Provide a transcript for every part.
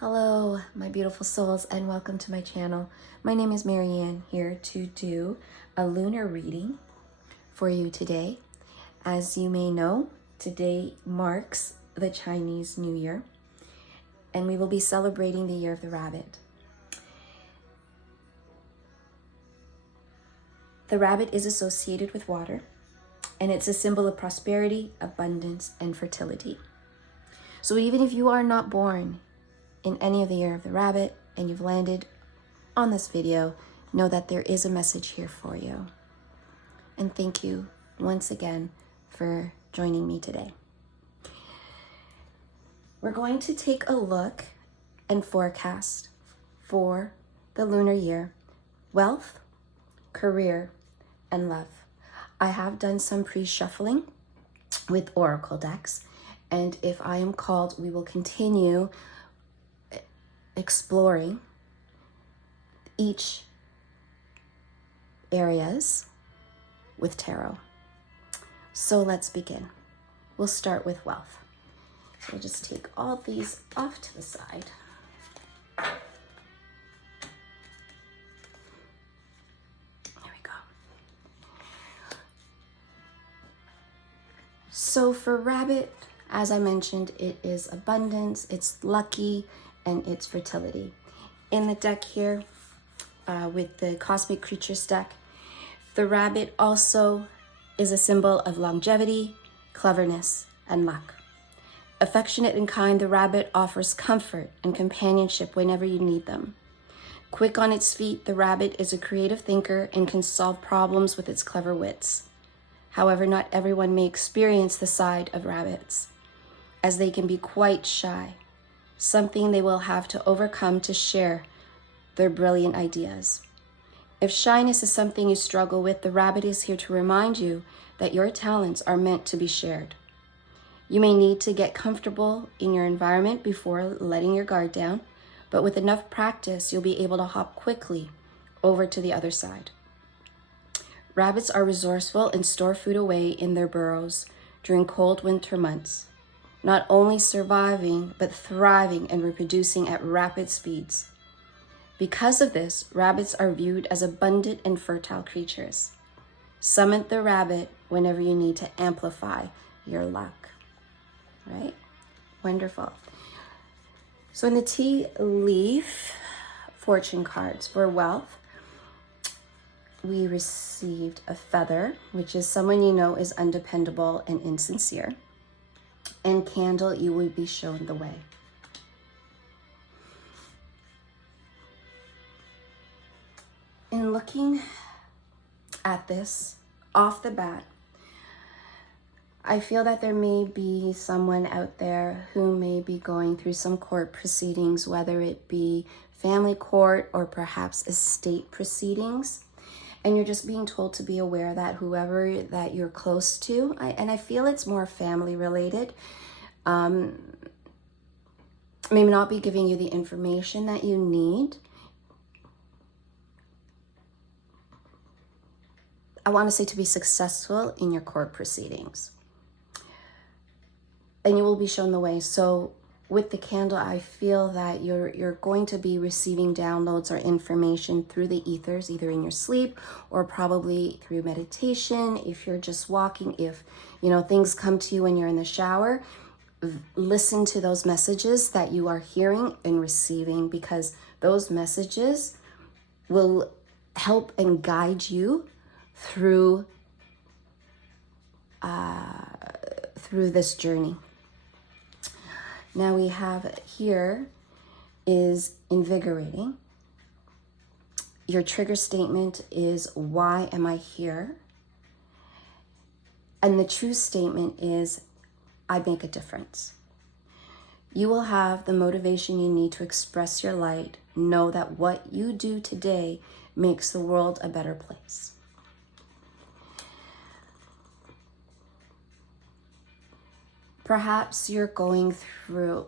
Hello, my beautiful souls, and welcome to my channel. My name is Marianne, here to do a lunar reading for you today. As you may know, today marks the Chinese New Year, and we will be celebrating the Year of the Rabbit. The rabbit is associated with water, and it's a symbol of prosperity, abundance, and fertility. So even if you are not born in any of the Year of the Rabbit and you've landed on this video, know that there is a message here for you. And thank you once again for joining me today. We're going to take a look and forecast for the lunar year, wealth, career, and love. I have done some pre-shuffling with oracle decks, and if I am called, we will continue exploring each areas with tarot. So let's begin. We'll start with wealth. So we'll just take all these off to the side. There we go. So for rabbit, as I mentioned, it is abundance, it's lucky, and it's fertility. In the deck here, with the Cosmic Creatures deck, the rabbit also is a symbol of longevity, cleverness, and luck. Affectionate and kind, the rabbit offers comfort and companionship whenever you need them. Quick on its feet, the rabbit is a creative thinker and can solve problems with its clever wits. However, not everyone may experience the side of rabbits, as they can be quite shy, something they will have to overcome to share their brilliant ideas. If shyness is something you struggle with, the rabbit is here to remind you that your talents are meant to be shared. You may need to get comfortable in your environment before letting your guard down, but with enough practice, you'll be able to hop quickly over to the other side. Rabbits are resourceful and store food away in their burrows during cold winter months, not only surviving, but thriving and reproducing at rapid speeds. Because of this, rabbits are viewed as abundant and fertile creatures. Summon the rabbit whenever you need to amplify your luck, right? Wonderful. So in the tea leaf fortune cards for wealth, we received a feather, which is someone you know is undependable and insincere. And candle, you will be shown the way. In looking at this off the bat, I feel that there may be someone out there who may be going through some court proceedings, whether it be family court or perhaps estate proceedings. And you're just being told to be aware that whoever that you're close to, and I feel it's more family related, may not be giving you the information that you need. I want to say to be successful in your court proceedings. And you will be shown the way. So with the candle, I feel that you're going to be receiving downloads or information through the ethers, either in your sleep or probably through meditation. If you're just walking, if things come to you when you're in the shower, listen to those messages that you are hearing and receiving, because those messages will help and guide you through this journey. Now we have here is invigorating. Your trigger statement is, why am I here? And the true statement is, I make a difference. You will have the motivation you need to express your light. Know that what you do today makes the world a better place. Perhaps you're going through,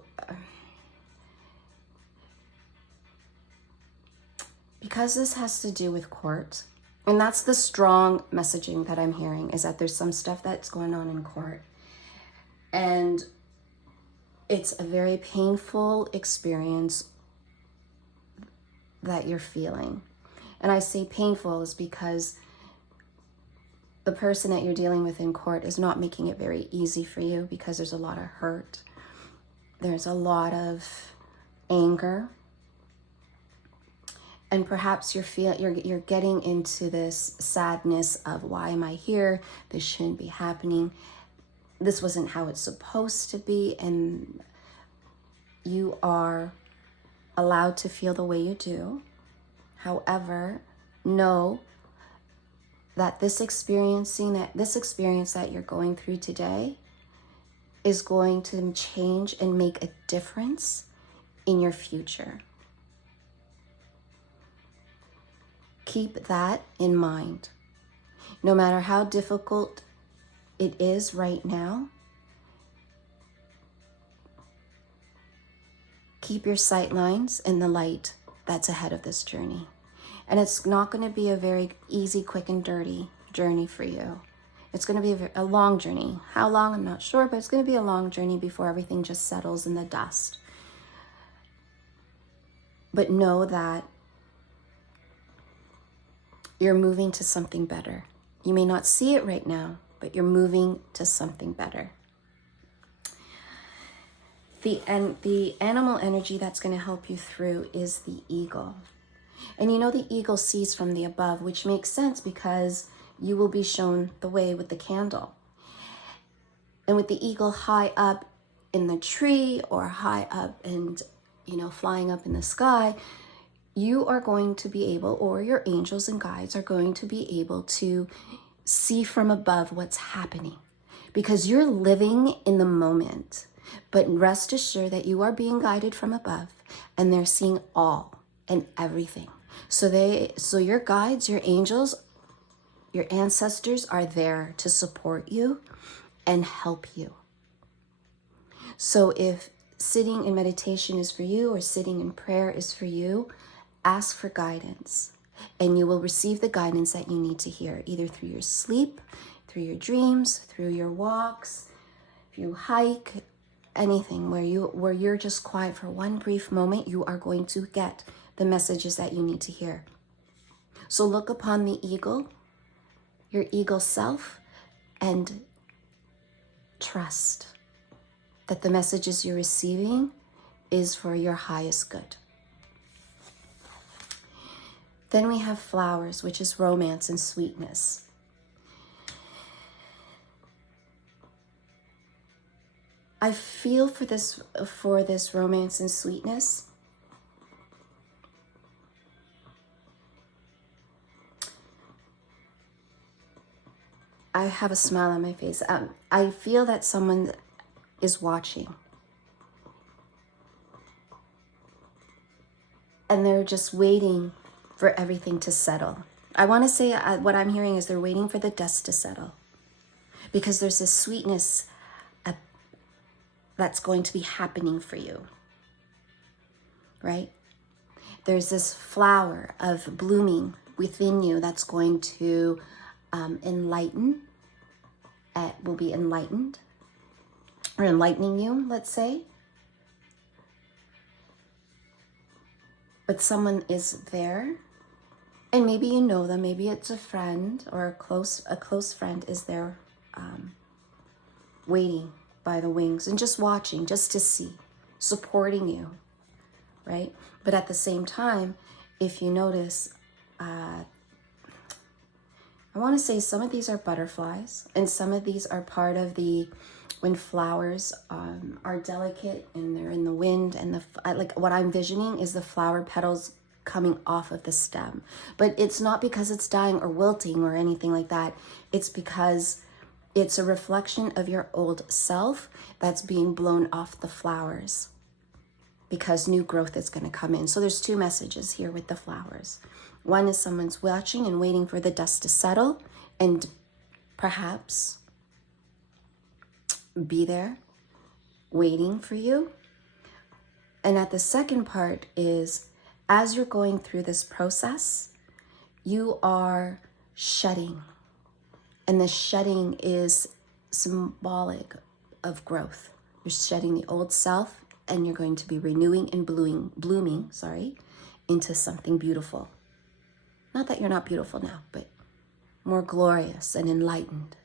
because this has to do with court, and that's the strong messaging that I'm hearing, is that there's some stuff that's going on in court. And It's a very painful experience that you're feeling. And I say painful is because the person that you're dealing with in court is not making it very easy for you, because there's a lot of hurt. There's a lot of anger. And perhaps you're getting into this sadness of, why am I here? This shouldn't be happening. This wasn't how it's supposed to be. And you are allowed to feel the way you do. However, know that this experience that you're going through today is going to change and make a difference in your future. Keep that in mind. No matter how difficult it is right now, keep your sight lines in the light that's ahead of this journey. And it's not going to be a very easy, quick, and dirty journey for you. It's going to be a long journey. How long, I'm not sure, but it's going to be a long journey before everything just settles in the dust. But know that you're moving to something better. You may not see it right now, but you're moving to something better. The animal energy that's going to help you through is the eagle. And you know the eagle sees from the above, which makes sense because you will be shown the way with the candle. And with the eagle high up in the tree or high up and, flying up in the sky, you are going to be able, or your angels and guides are going to be able to see from above what's happening, because you're living in the moment. But rest assured that you are being guided from above, and they're seeing all and everything. So your guides, your angels, your ancestors are there to support you and help you. So if sitting in meditation is for you, or sitting in prayer is for you, ask for guidance, and you will receive the guidance that you need to hear, either through your sleep, through your dreams, through your walks, if you hike, anything where you're just quiet for one brief moment, you are going to get the messages that you need to hear. So look upon the eagle, your eagle self, and trust that the messages you're receiving is for your highest good. Then we have flowers, which is romance and sweetness. I feel for this romance and sweetness. I have a smile on my face. I feel that someone is watching. And they're just waiting for everything to settle. I want to say what I'm hearing is they're waiting for the dust to settle, because there's this sweetness that's going to be happening for you, right? There's this flower of blooming within you that's going to enlighten, will be enlightened, or enlightening you, let's say. But someone is there, and maybe you know them, maybe it's a friend or a close friend is there waiting by the wings and just watching, just to see, supporting you, right? But at the same time, if you notice, I want to say some of these are butterflies, and some of these are part of when flowers are delicate and they're in the wind, and like what I'm visioning is the flower petals coming off of the stem. But it's not because it's dying or wilting or anything like that. It's because it's a reflection of your old self that's being blown off the flowers, because new growth is going to come in. So there's two messages here with the flowers. One is someone's watching and waiting for the dust to settle and perhaps be there waiting for you. And at the second part is, as you're going through this process, you are shedding. And the shedding is symbolic of growth. You're shedding the old self, and you're going to be renewing and blooming, into something beautiful. Not that you're not beautiful now, but more glorious and enlightened.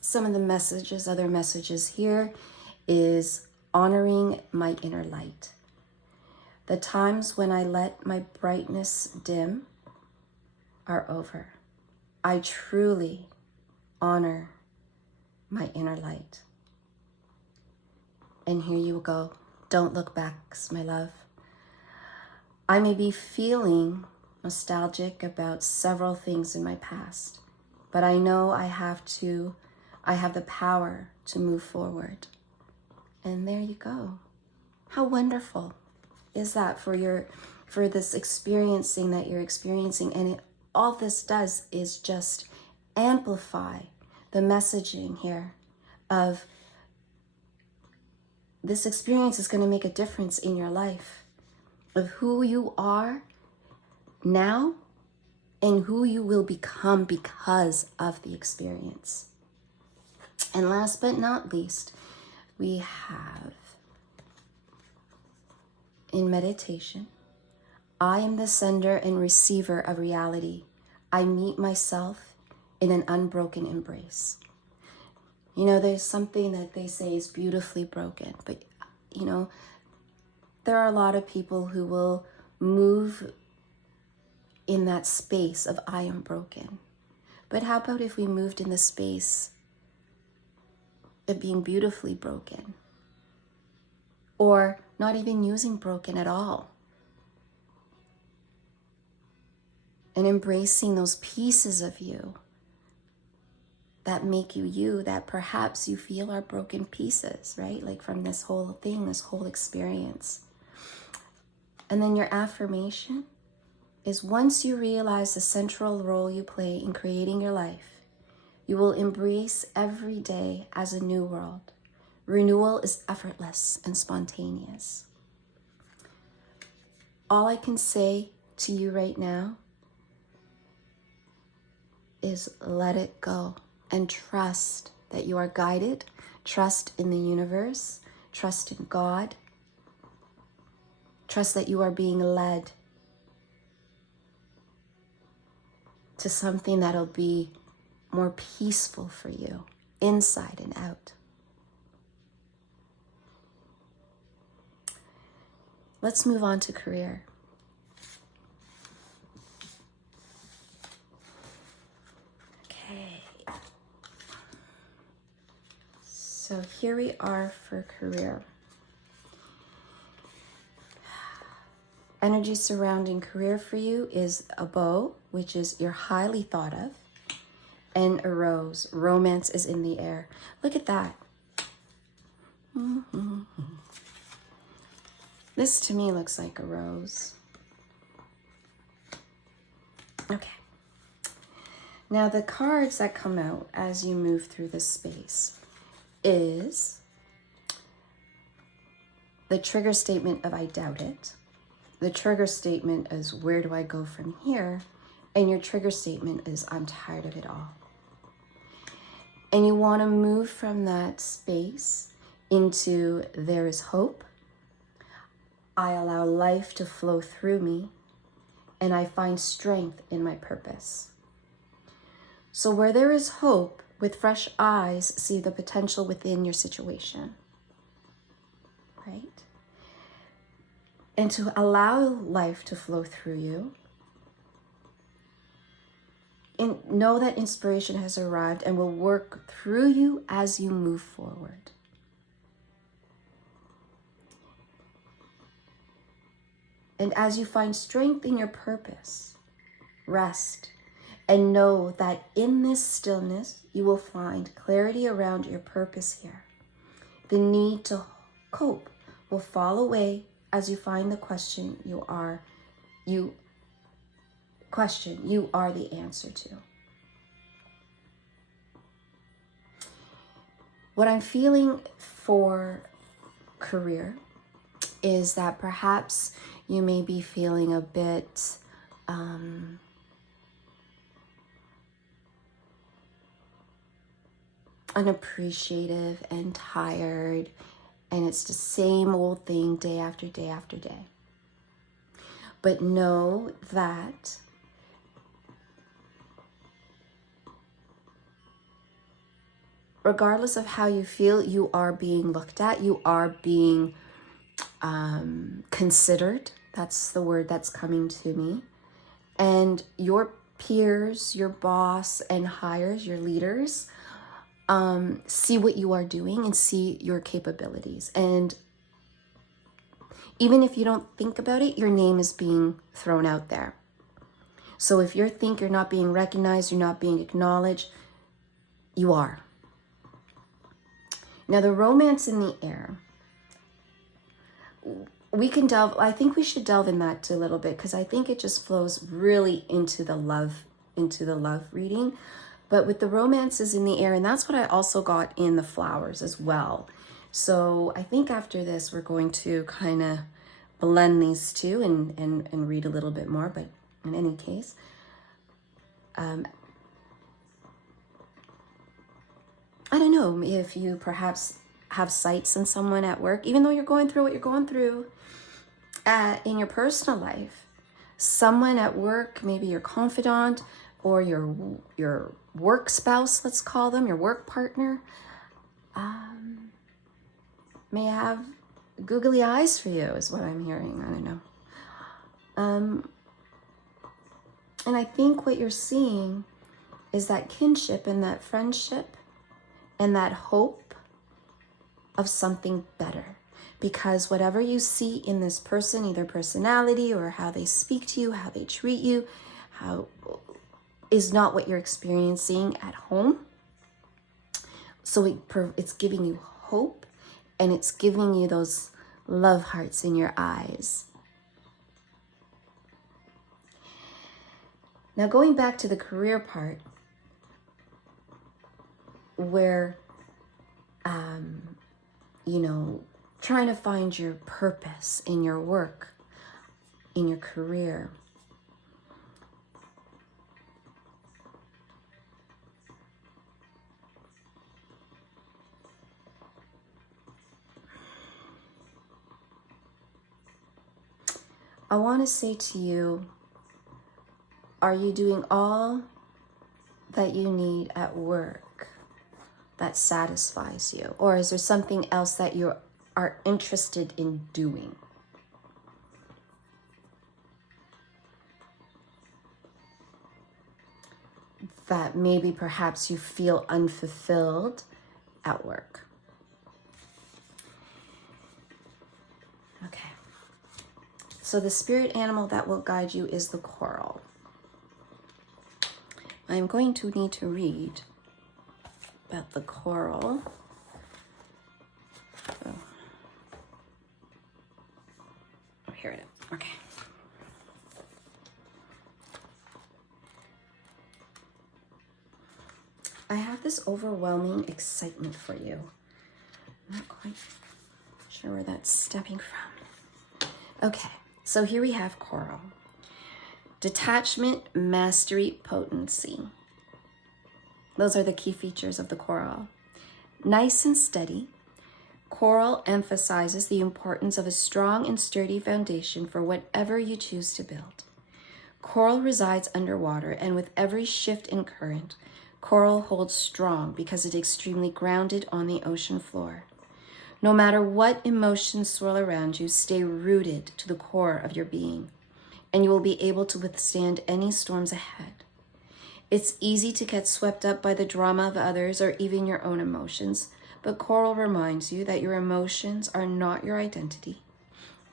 Some of the messages, other messages here, is honoring my inner light. The times when I let my brightness dim are over. I truly honor my inner light. And here you go. Don't look back, my love. I may be feeling nostalgic about several things in my past, but I know I have the power to move forward. And there you go. How wonderful is that for this experiencing that you're experiencing? And all this does is just amplify the messaging here of this experience is going to make a difference in your life, of who you are now and who you will become because of the experience. And last but not least, we have in meditation, I am the sender and receiver of reality. I meet myself in an unbroken embrace. You know, there's something that they say is beautifully broken, but you know, there are a lot of people who will move in that space of I am broken. But how about if we moved in the space of being beautifully broken? Or not even using broken at all. And embracing those pieces of you that make you you, that perhaps you feel are broken pieces, right? Like from this whole thing, this whole experience. And then your affirmation is once you realize the central role you play in creating your life, you will embrace every day as a new world. Renewal is effortless and spontaneous. All I can say to you right now is let it go and trust that you are guided, trust in the universe, trust in God, trust that you are being led to something that'll be more peaceful for you, inside and out. Let's move on to career. Okay. So here we are for career. Energy surrounding career for you is a bow, which is you're highly thought of, and a rose. Romance is in the air. Look at that. Mm-hmm. This to me looks like a rose. Okay. Now the cards that come out as you move through this space is the trigger statement of I doubt it. The trigger statement is where do I go from here? And your trigger statement is I'm tired of it all. And you want to move from that space into there is hope. I allow life to flow through me, and I find strength in my purpose. So where there is hope, with fresh eyes, see the potential within your situation, right? And to allow life to flow through you, and know that inspiration has arrived and will work through you as you move forward. And as you find strength in your purpose, rest and know that in this stillness, you will find clarity around your purpose here. The need to cope will fall away as you find the question you are the answer to. What I'm feeling for career is that perhaps you may be feeling a bit unappreciative and tired, and it's the same old thing day after day after day. But know that regardless of how you feel, you are being looked at, you are being considered. That's the word that's coming to me. And your peers, your boss and hires, your leaders, see what you are doing and see your capabilities. And even if you don't think about it, your name is being thrown out there. So if you think you're not being recognized, you're not being acknowledged, you are. Now, the romance in the air, we can delve, I think we should delve in that a little bit, because I think it just flows really into the love reading. But with the romances in the air, and that's what I also got in the flowers as well. So I think after this, we're going to kind of blend these two and read a little bit more. But in any case, I don't know if you perhaps have sights in someone at work, even though you're going through what you're going through in your personal life. Someone at work, maybe your confidant or your work spouse, let's call them, your work partner, may have googly eyes for you, is what I'm hearing. I don't know. And I think what you're seeing is that kinship and that friendship and that hope of something better. Because whatever you see in this person, either personality or how they speak to you, how they treat you, how is not what you're experiencing at home. So it's giving you hope, and it's giving you those love hearts in your eyes. Now, going back to the career part, where, trying to find your purpose in your work, in your career. I want to say to you, are you doing all that you need at work that satisfies you? Or is there something else that you are interested in doing? That maybe perhaps you feel unfulfilled at work. Okay. So the spirit animal that will guide you is the coral. I'm going to need to read about the coral. Oh, here it is. Okay. I have this overwhelming excitement for you. I'm not quite sure where that's stemming from. Okay, so here we have coral. Detachment, mastery, potency. Those are the key features of the coral. Nice and steady, coral emphasizes the importance of a strong and sturdy foundation for whatever you choose to build. Coral resides underwater, and with every shift in current, coral holds strong because it is extremely grounded on the ocean floor. No matter what emotions swirl around you, stay rooted to the core of your being, and you will be able to withstand any storms ahead. It's easy to get swept up by the drama of others or even your own emotions, but coral reminds you that your emotions are not your identity,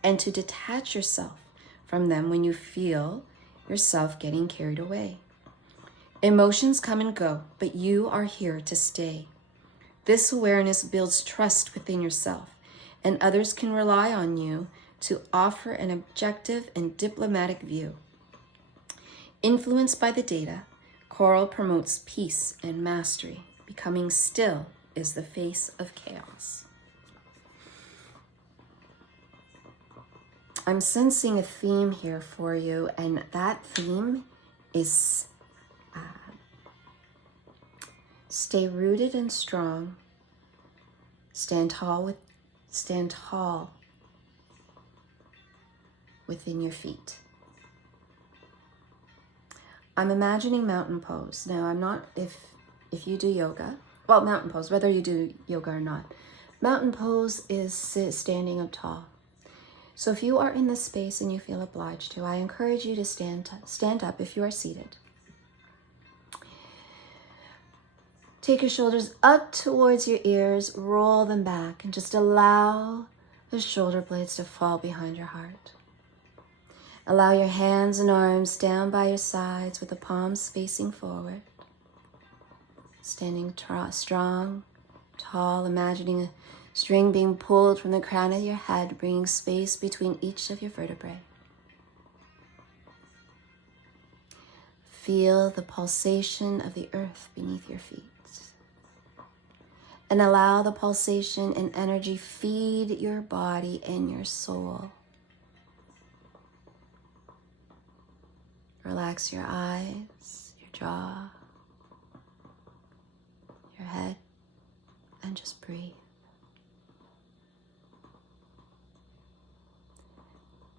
and to detach yourself from them when you feel yourself getting carried away. Emotions come and go, but you are here to stay. This awareness builds trust within yourself, and others can rely on you to offer an objective and diplomatic view. Influenced by the data, coral promotes peace and mastery. Becoming still is the face of chaos. I'm sensing a theme here for you, and that theme is Stay rooted and strong. Stand tall within your feet. I'm imagining mountain pose. Now, I'm not, if you do yoga, well, mountain pose, whether you do yoga or not, mountain pose is standing up tall. So if you are in this space and you feel obliged to, I encourage you to stand up if you are seated. Take your shoulders up towards your ears, roll them back, and just allow the shoulder blades to fall behind your heart. Allow your hands and arms down by your sides with the palms facing forward. Standing strong, tall, imagining a string being pulled from the crown of your head, bringing space between each of your vertebrae. Feel the pulsation of the earth beneath your feet. And allow the pulsation and energy feed your body and your soul. Relax your eyes, your jaw, your head, and just breathe.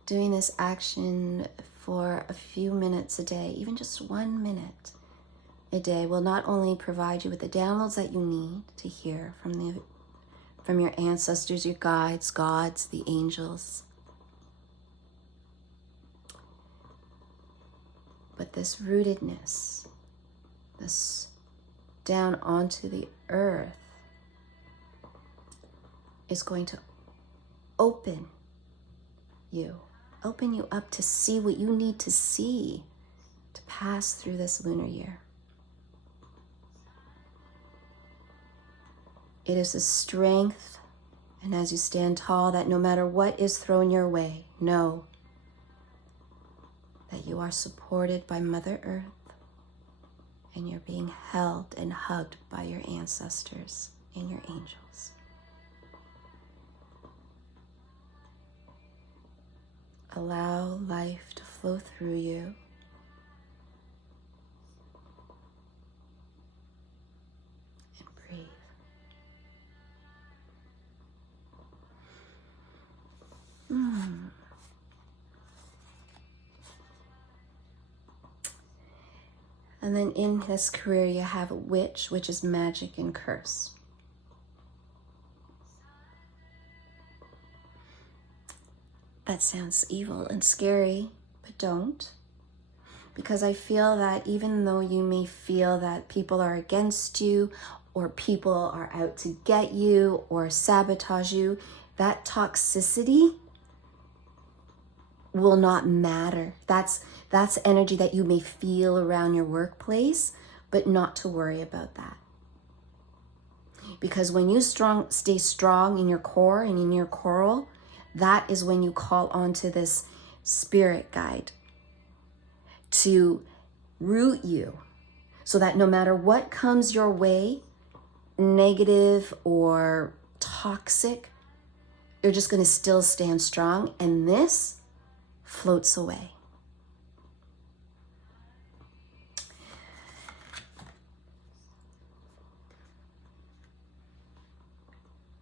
Doing this action for a few minutes a day, even just 1 minute a day, will not only provide you with the downloads that you need to hear from your ancestors, your guides, gods, the angels, but this rootedness, this down onto the earth, is going to open you up to see what you need to see to pass through this lunar year. It is a strength, and as you stand tall, that no matter what is thrown your way, know that you are supported by Mother Earth and you're being held and hugged by your ancestors and your angels. Allow life to flow through you. And breathe. And then in this career, you have witch, which is magic and curse. That sounds evil and scary, but don't. Because I feel that even though you may feel that people are against you, or people are out to get you, or sabotage you, that toxicity will not matter. That's energy that you may feel around your workplace, but not to worry about that. Because when you stay strong in your core and in your coral, that is when you call onto this spirit guide to root you, so that no matter what comes your way, negative or toxic, you're just going to still stand strong, and this floats away.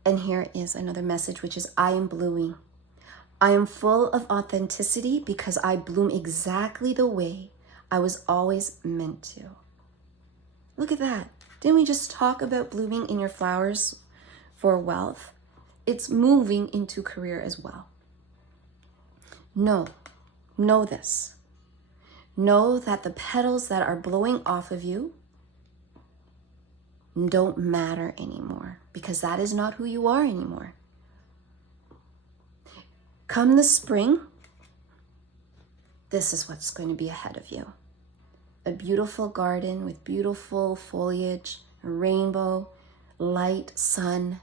And here is another message, which is I am blooming. I am full of authenticity because I bloom exactly the way I was always meant to. Look at that. Didn't we just talk about blooming in your flowers for wealth? It's moving into career as well. Know this. Know that the petals that are blowing off of you don't matter anymore, because that is not who you are anymore. Come the spring, this is what's going to be ahead of you. A beautiful garden with beautiful foliage, a rainbow, light, sun.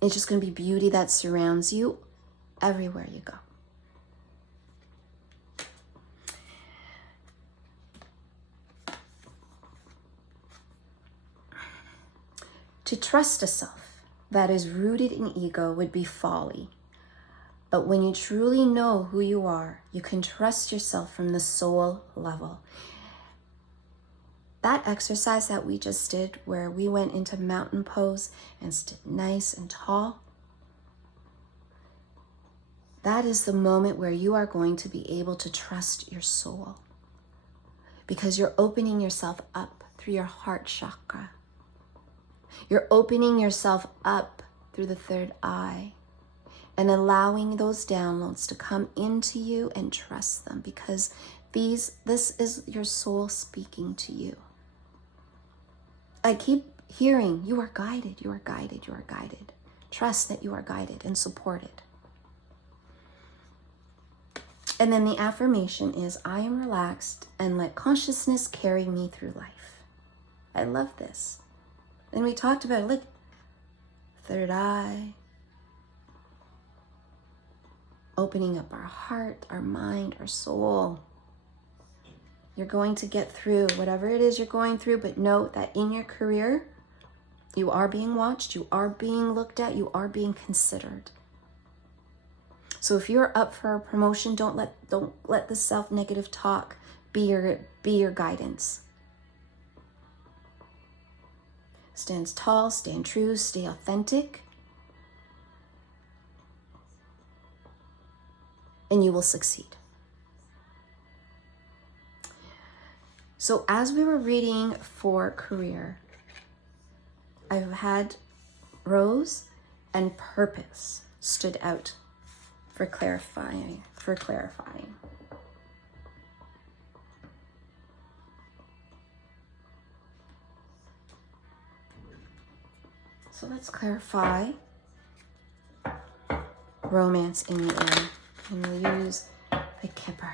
It's just going to be beauty that surrounds you everywhere you go. To trust a self that is rooted in ego would be folly. But when you truly know who you are, you can trust yourself from the soul level. that exercise that we just did where we went into mountain pose and stood nice and tall, that is the moment where you are going to be able to trust your soul, because you're opening yourself up through your heart chakra. You're opening yourself up through the third eye and allowing those downloads to come into you, and trust them, because this is your soul speaking to you. I keep hearing, you are guided, you are guided, you are guided. Trust that you are guided and supported. And then the affirmation is, I am relaxed and let consciousness carry me through life. I love this. And we talked about, look, third eye, opening up our heart, our mind, our soul. You're going to get through whatever it is you're going through, but note that in your career, you are being watched, you are being looked at, you are being considered. So if you're up for a promotion, don't let the self-negative talk be your guidance. Stand tall, stand true, stay authentic, and you will succeed. So as we were reading for career, I've had rose and purpose stood out for clarifying. So let's clarify romance in the air. And we'll use the Kipper.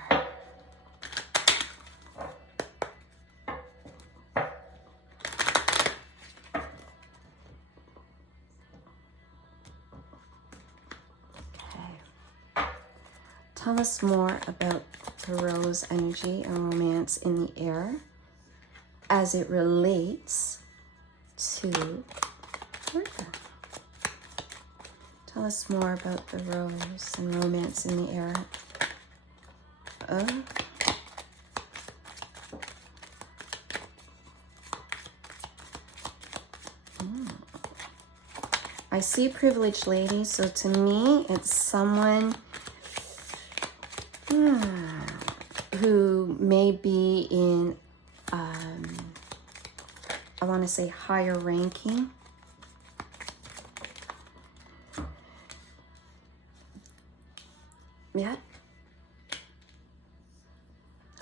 Tell us more about the rose energy and romance in the air as it relates to Virgo. Tell us more about the rose and romance in the air. I see privileged lady, so to me, it's someone who may be in, I want to say higher ranking. Yeah.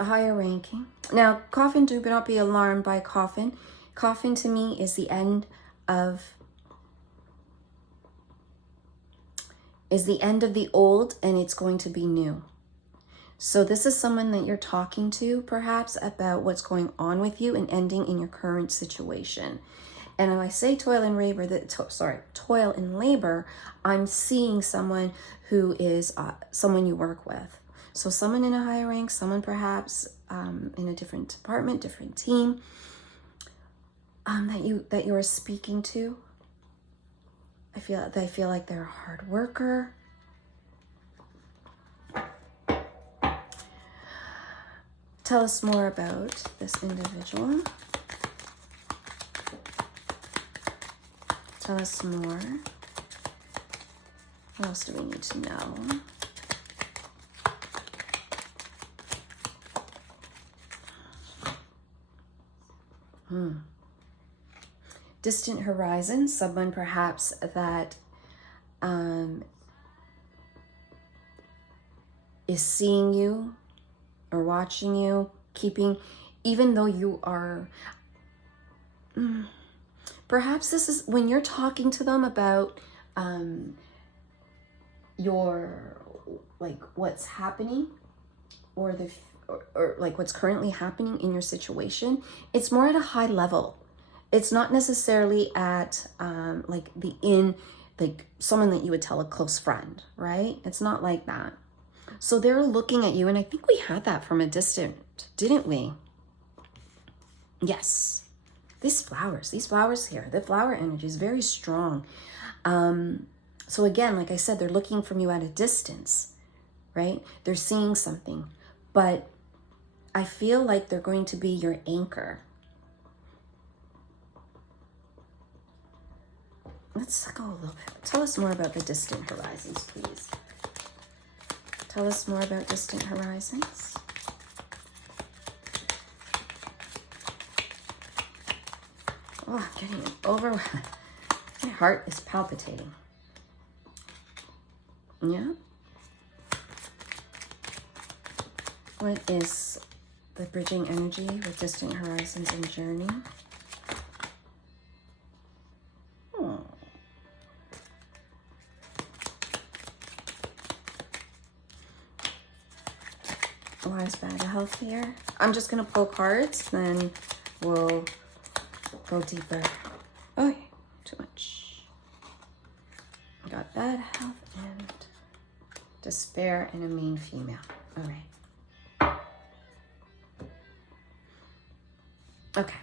A higher ranking. Now, coffin, do not be alarmed by coffin. Coffin to me is the end of the old, and it's going to be new. So this is someone that you're talking to perhaps about what's going on with you and ending in your current situation. And when I say toil and labor, I'm seeing someone who is someone you work with. So someone in a higher rank, someone perhaps in a different department, different team that you are speaking to. I feel like they're a hard worker. Tell us more about this individual. Tell us more. What else do we need to know? Distant horizon, someone perhaps that is seeing you or watching you, even though you are, perhaps this is when you're talking to them about your, like what's happening or like what's currently happening in your situation, it's more at a high level. It's not necessarily at like someone that you would tell a close friend, right? It's not like that. So they're looking at you, and I think we had that from a distant, didn't we? Yes. These flowers here, the flower energy is very strong. So again, like I said, they're looking from you at a distance, right? They're seeing something, but I feel like they're going to be your anchor. let's go a little bit. Tell us more about the distant horizons, please. Tell us more about distant horizons. Oh, I'm getting overwhelmed. My heart is palpitating. Yeah. What is the bridging energy with distant horizons and journey? Why is bad health here? I'm just going to pull cards, then we'll go deeper. Oh, too much. I got bad health and despair and a mean female. All right. Okay.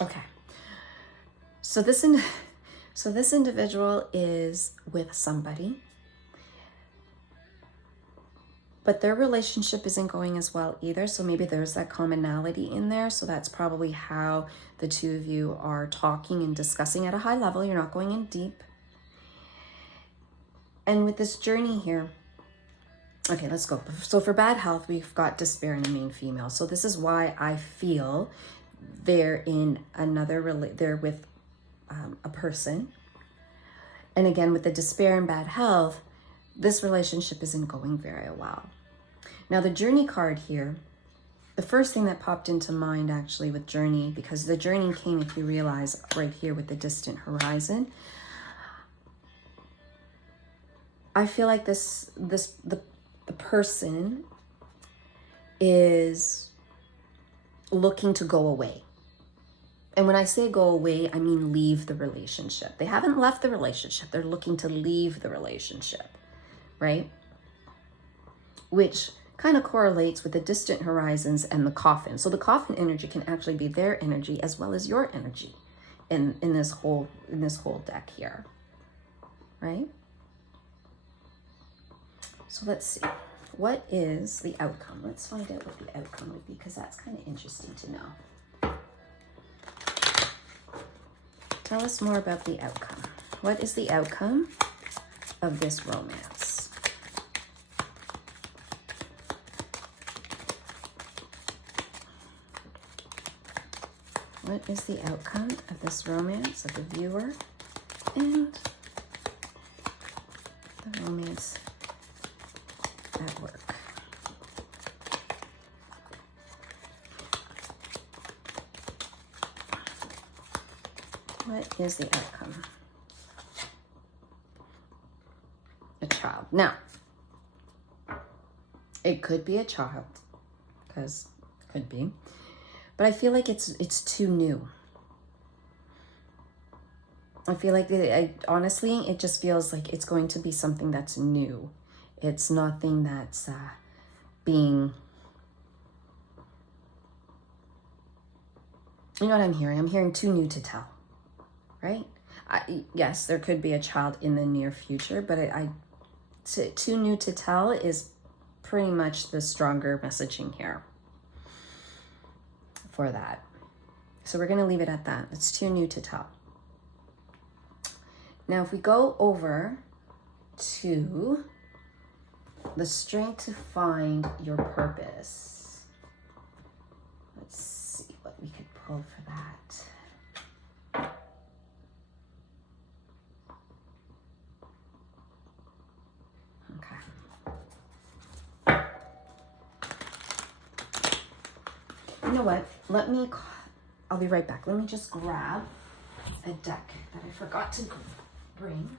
Okay. So this individual is with somebody, but their relationship isn't going as well either. So maybe there's that commonality in there. So that's probably how the two of you are talking and discussing at a high level. You're not going in deep. And with this journey here, okay, let's go. So for bad health, we've got despair and a mean female. So this is why I feel they're in they're with a person. And again, with the despair and bad health, this relationship isn't going very well. Now the journey card here, the first thing that popped into mind actually with journey, because the journey came, if you realize, right here with the distant horizon. I feel like the person is looking to go away. And when I say go away, I mean leave the relationship. They haven't left the relationship. They're looking to leave the relationship, right? Which kind of correlates with the distant horizons and the coffin. So the coffin energy can actually be their energy as well as your energy in this whole deck here, right? So let's see. What is the outcome? Let's find out what the outcome would be, because that's kind of interesting to know. Tell us more about the outcome. What is the outcome of this romance? What is the outcome of this romance of the viewer and the romance at work? What is the outcome? A child. Now, it could be a child, because it could be, but I feel like it's too new. I feel like honestly, it just feels like it's going to be something that's new. It's nothing that's being, you know what I'm hearing? I'm hearing too new to tell, right? Yes, there could be a child in the near future, but too new to tell is pretty much the stronger messaging here for that. So we're going to leave it at that. It's too new to tell. Now, if we go over to the strength to find your purpose, let's see what we could pull for that. Okay. You know what? I'll be right back. Let me just grab a deck that I forgot to bring.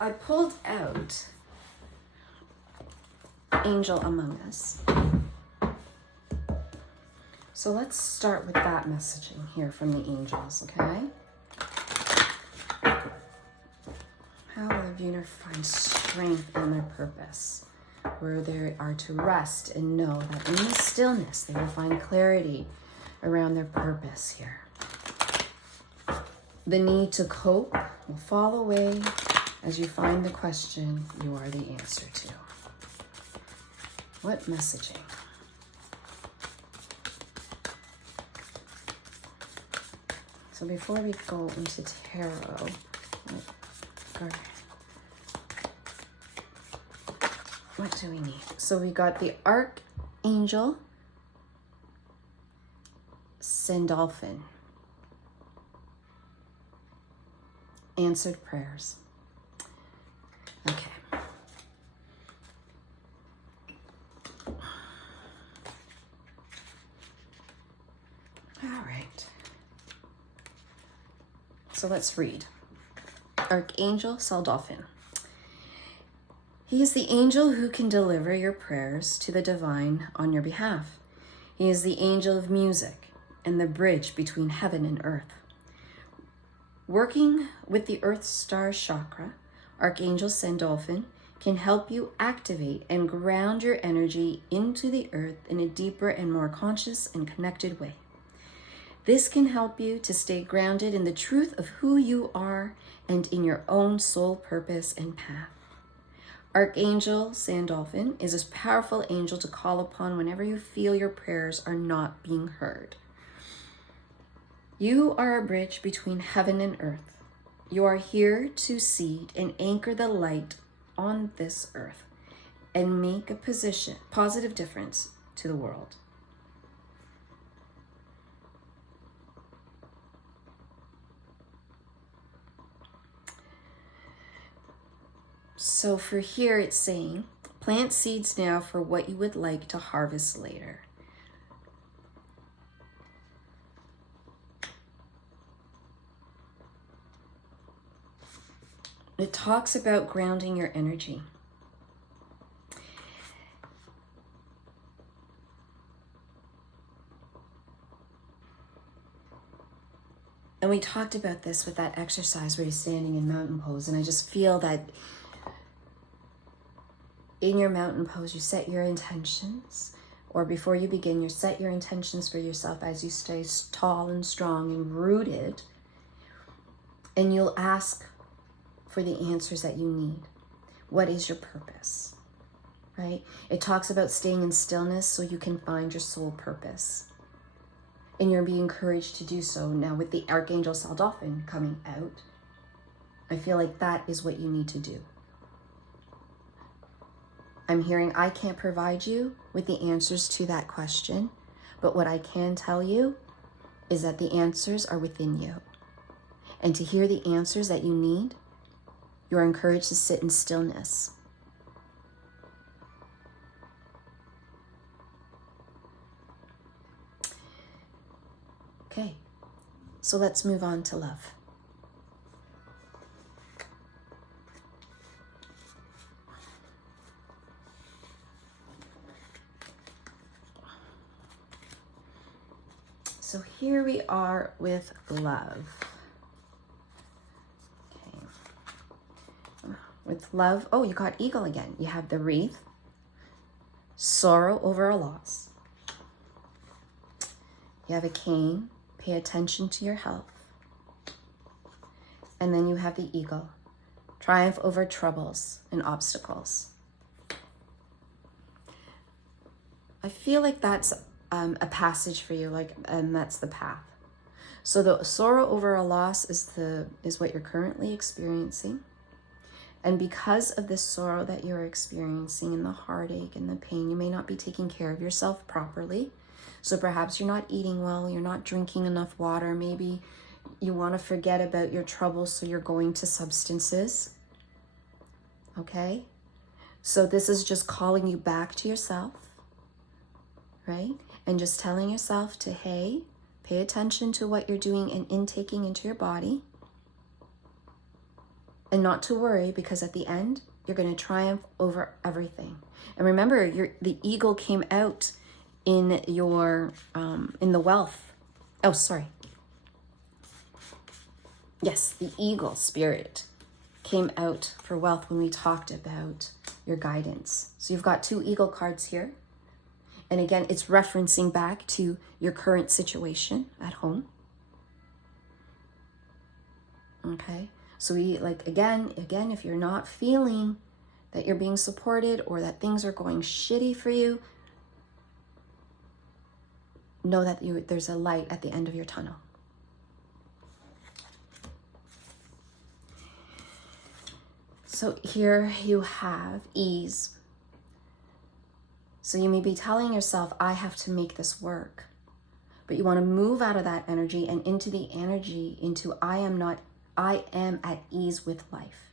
I pulled out Angel Among Us. So let's start with that messaging here from the angels, okay? Lunar find strength in their purpose, where they are to rest and know that in the stillness they will find clarity around their purpose here. The need to cope will fall away as you find the question you are the answer to. What messaging? So before we go into tarot, what do we need? So we got the Archangel Sandalphon. Answered prayers. Okay. All right. So let's read. Archangel Sandalphon. He is the angel who can deliver your prayers to the divine on your behalf. He is the angel of music and the bridge between heaven and earth. Working with the Earth Star Chakra, Archangel Sandalphon can help you activate and ground your energy into the earth in a deeper and more conscious and connected way. This can help you to stay grounded in the truth of who you are and in your own soul purpose and path. Archangel Sandalphon is a powerful angel to call upon whenever you feel your prayers are not being heard. You are a bridge between heaven and earth. You are here to seed and anchor the light on this earth and make a positive difference to the world. So for here it's saying, plant seeds now for what you would like to harvest later. It talks about grounding your energy. And we talked about this with that exercise where you're standing in mountain pose, and I just feel that in your mountain pose, you set your intentions, or before you begin, you set your intentions for yourself as you stay tall and strong and rooted, and you'll ask for the answers that you need. What is your purpose, right? It talks about staying in stillness so you can find your soul purpose. And you're being encouraged to do so. Now with the Archangel Sandalphon coming out, I feel like that is what you need to do. I'm hearing I can't provide you with the answers to that question, but what I can tell you is that the answers are within you. And to hear the answers that you need, you're encouraged to sit in stillness. Okay, so let's move on to love. So here we are with love. Okay. With love, oh, you got eagle again. You have the wreath, sorrow over a loss. You have a cane, pay attention to your health. And then you have the eagle, triumph over troubles and obstacles. I feel like that's a passage for you, and that's the path. So the sorrow over a loss is what you're currently experiencing. And because of this sorrow that you're experiencing and the heartache and the pain, you may not be taking care of yourself properly. So perhaps you're not eating well, you're not drinking enough water, maybe you want to forget about your troubles, so you're going to substances. Okay? So this is just calling you back to yourself, right? And just telling yourself to, hey, pay attention to what you're doing and intaking into your body. And not to worry, because at the end, you're going to triumph over everything. And remember, the eagle came out in your, in the wealth. Yes, the eagle spirit came out for wealth when we talked about your guidance. So you've got 2 eagle cards here. And again, it's referencing back to your current situation at home. Okay. So we again, if you're not feeling that you're being supported or that things are going shitty for you, know that there's a light at the end of your tunnel. So here you have ease. So you may be telling yourself, I have to make this work. But you want to move out of that energy and into the energy into I am at ease with life.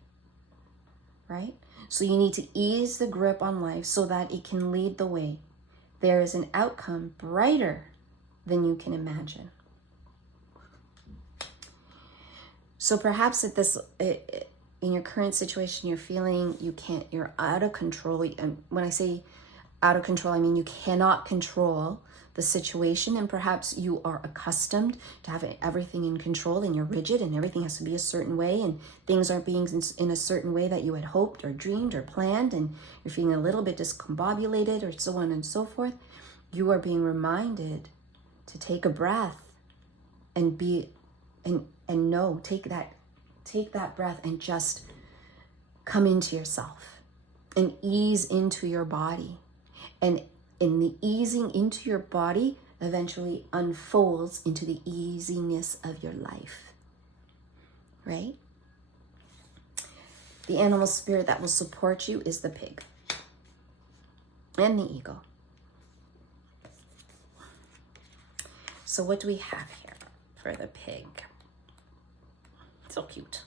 Right? So you need to ease the grip on life so that it can lead the way. There is an outcome brighter than you can imagine. So perhaps at this, in your current situation, you're feeling you're out of control. And when I say out of control, I mean you cannot control the situation, and perhaps you are accustomed to having everything in control and you're rigid and everything has to be a certain way and things aren't being in a certain way that you had hoped or dreamed or planned, and you're feeling a little bit discombobulated or so on and so forth. You are being reminded to take a breath and take that breath and just come into yourself and ease into your body. And in the easing into your body eventually unfolds into the easiness of your life, right? The animal spirit that will support you is the pig and the eagle. So what do we have here for the pig? So cute.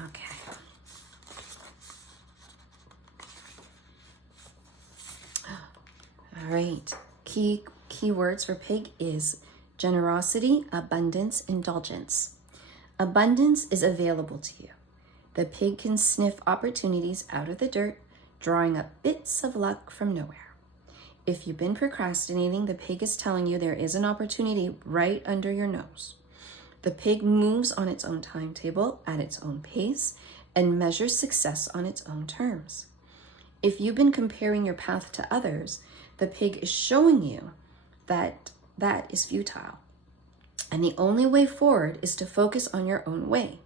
Okay. All right. Key words for pig is generosity, abundance, indulgence. Abundance is available to you. The pig can sniff opportunities out of the dirt, drawing up bits of luck from nowhere. If you've been procrastinating, the pig is telling you there is an opportunity right under your nose. The pig moves on its own timetable, at its own pace, and measures success on its own terms. If you've been comparing your path to others, the pig is showing you that that is futile. And the only way forward is to focus on your own way.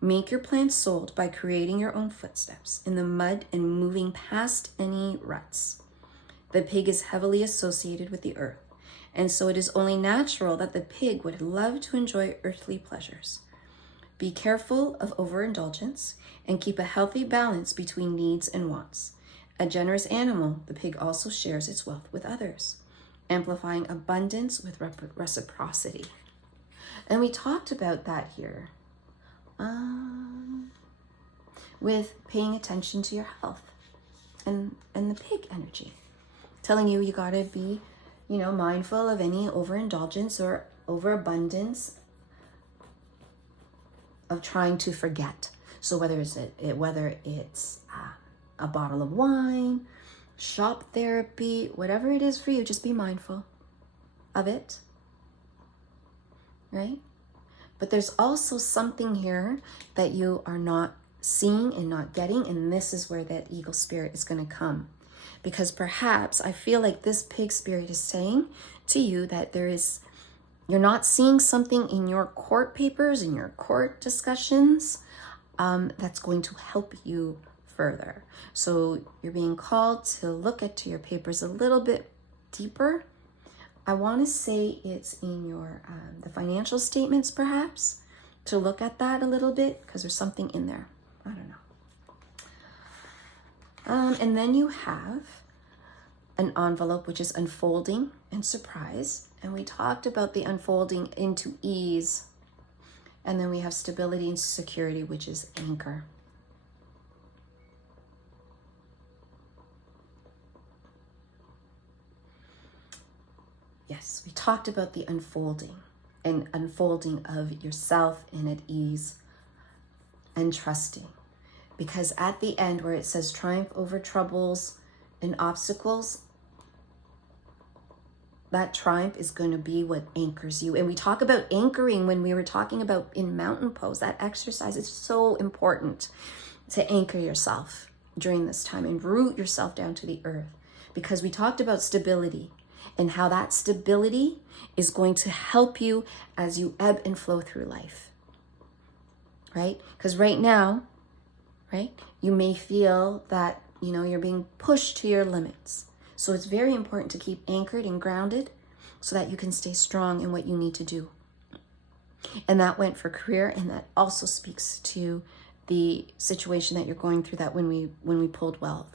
Make your plan sold by creating your own footsteps in the mud and moving past any ruts. The pig is heavily associated with the earth, and so it is only natural that the pig would love to enjoy earthly pleasures. Be careful of overindulgence and keep a healthy balance between needs and wants. A generous animal, the pig also shares its wealth with others, amplifying abundance with reciprocity. And we talked about that here with paying attention to your health and the pig energy, telling you gotta be, mindful of any overindulgence or overabundance of trying to forget. So whether it's a bottle of wine, shop therapy, whatever it is for you, just be mindful of it, right? But there's also something here that you are not seeing and not getting, and this is where that eagle spirit is going to come. Because perhaps I feel like this pig spirit is saying to you that you're not seeing something in your court papers, in your court discussions, that's going to help you further. So you're being called to look into your papers a little bit deeper. I want to say it's in your the financial statements, perhaps, to look at that a little bit, because there's something in there. I don't know. And then you have an envelope, which is unfolding and surprise. And we talked about the unfolding into ease. And then we have stability and security, which is anchor. Yes, we talked about the unfolding and unfolding of yourself and at ease and trusting. Because at the end where it says triumph over troubles and obstacles, that triumph is going to be what anchors you. And we talk about anchoring when we were talking about in mountain pose. That exercise is so important to anchor yourself during this time and root yourself down to the earth, because we talked about stability and how that stability is going to help you as you ebb and flow through life, right? Because right now, right, you may feel that, you know, you're being pushed to your limits. So it's very important to keep anchored and grounded so that you can stay strong in what you need to do. And that went for career, and that also speaks to the situation that you're going through, that when we pulled wealth.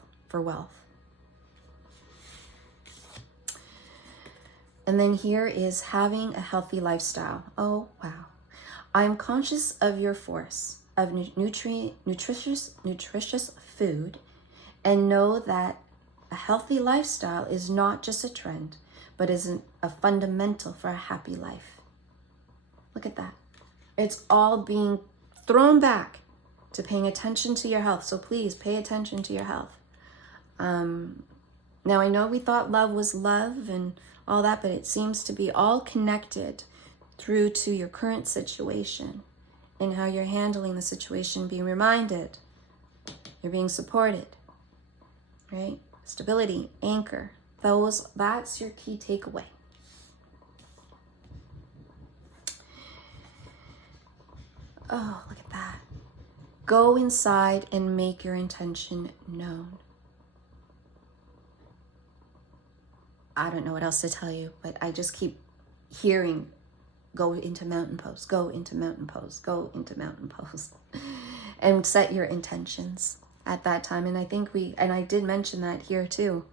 And then here is having a healthy lifestyle. Oh, wow. I'm conscious of your force of nutritious food, and know that a healthy lifestyle is not just a trend, but is a fundamental for a happy life. Look at that. It's all being thrown back to paying attention to your health. So please pay attention to your health. Now, I know we thought love was love and all that, but it seems to be all connected through to your current situation and how you're handling the situation, being reminded you're being supported, right? Stability, anchor, that's your key takeaway. Oh, look at that. Go inside and make your intention known. I don't know what else to tell you, but I just keep hearing, go into mountain pose, go into mountain pose, go into mountain pose. And set your intentions at that time. And I think I did mention that here too,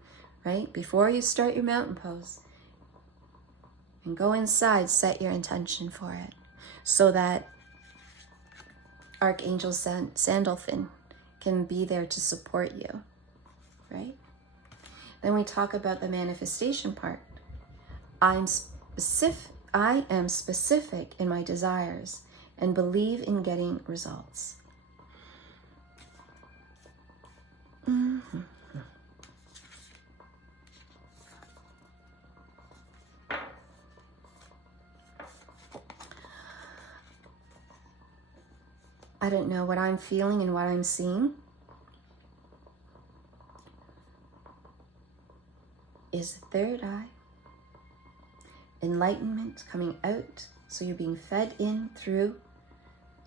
right? Before you start your mountain pose and go inside, set your intention for it so that Archangel Sandalphon can be there to support you, right? Then we talk about the manifestation part. I am specific in my desires and believe in getting results. Mm-hmm. I don't know what I'm feeling and what I'm seeing is the third eye. Enlightenment coming out. So you're being fed in through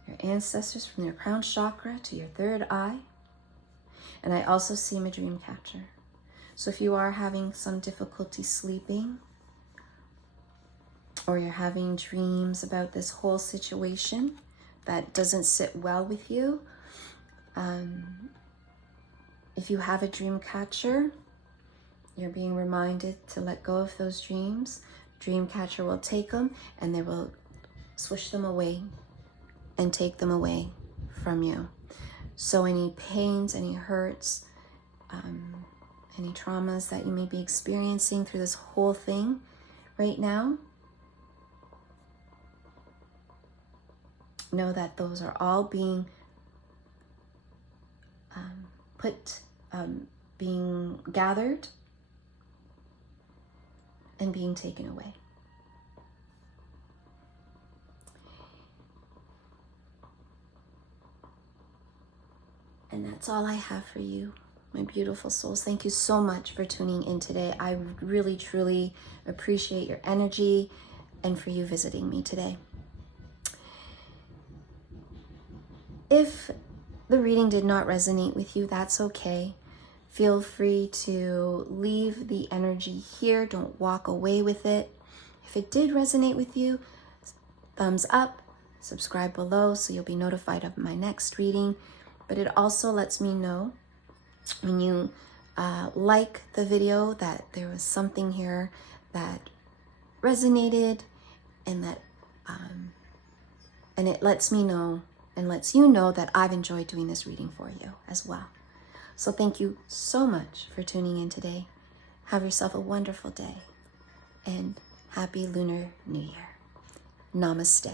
your ancestors from your crown chakra to your third eye. And I also see my dream catcher. So if you are having some difficulty sleeping, or you're having dreams about this whole situation that doesn't sit well with you, if you have a dream catcher, you're being reminded to let go of those dreams. Dream catcher will take them and they will swish them away and take them away from you. So any pains, any hurts, any traumas that you may be experiencing through this whole thing right now, know that those are all being being gathered and being taken away. And that's all I have for you, my beautiful souls. Thank you so much for tuning in today. I really, truly appreciate your energy and for you visiting me today. If the reading did not resonate with you, that's okay. Feel free to leave the energy here. Don't walk away with it. If it did resonate with you, thumbs up, subscribe below so you'll be notified of my next reading. But it also lets me know when you like the video that there was something here that resonated, and that and it lets me know and lets you know that I've enjoyed doing this reading for you as well. So thank you so much for tuning in today. Have yourself a wonderful day and happy Lunar New Year. Namaste.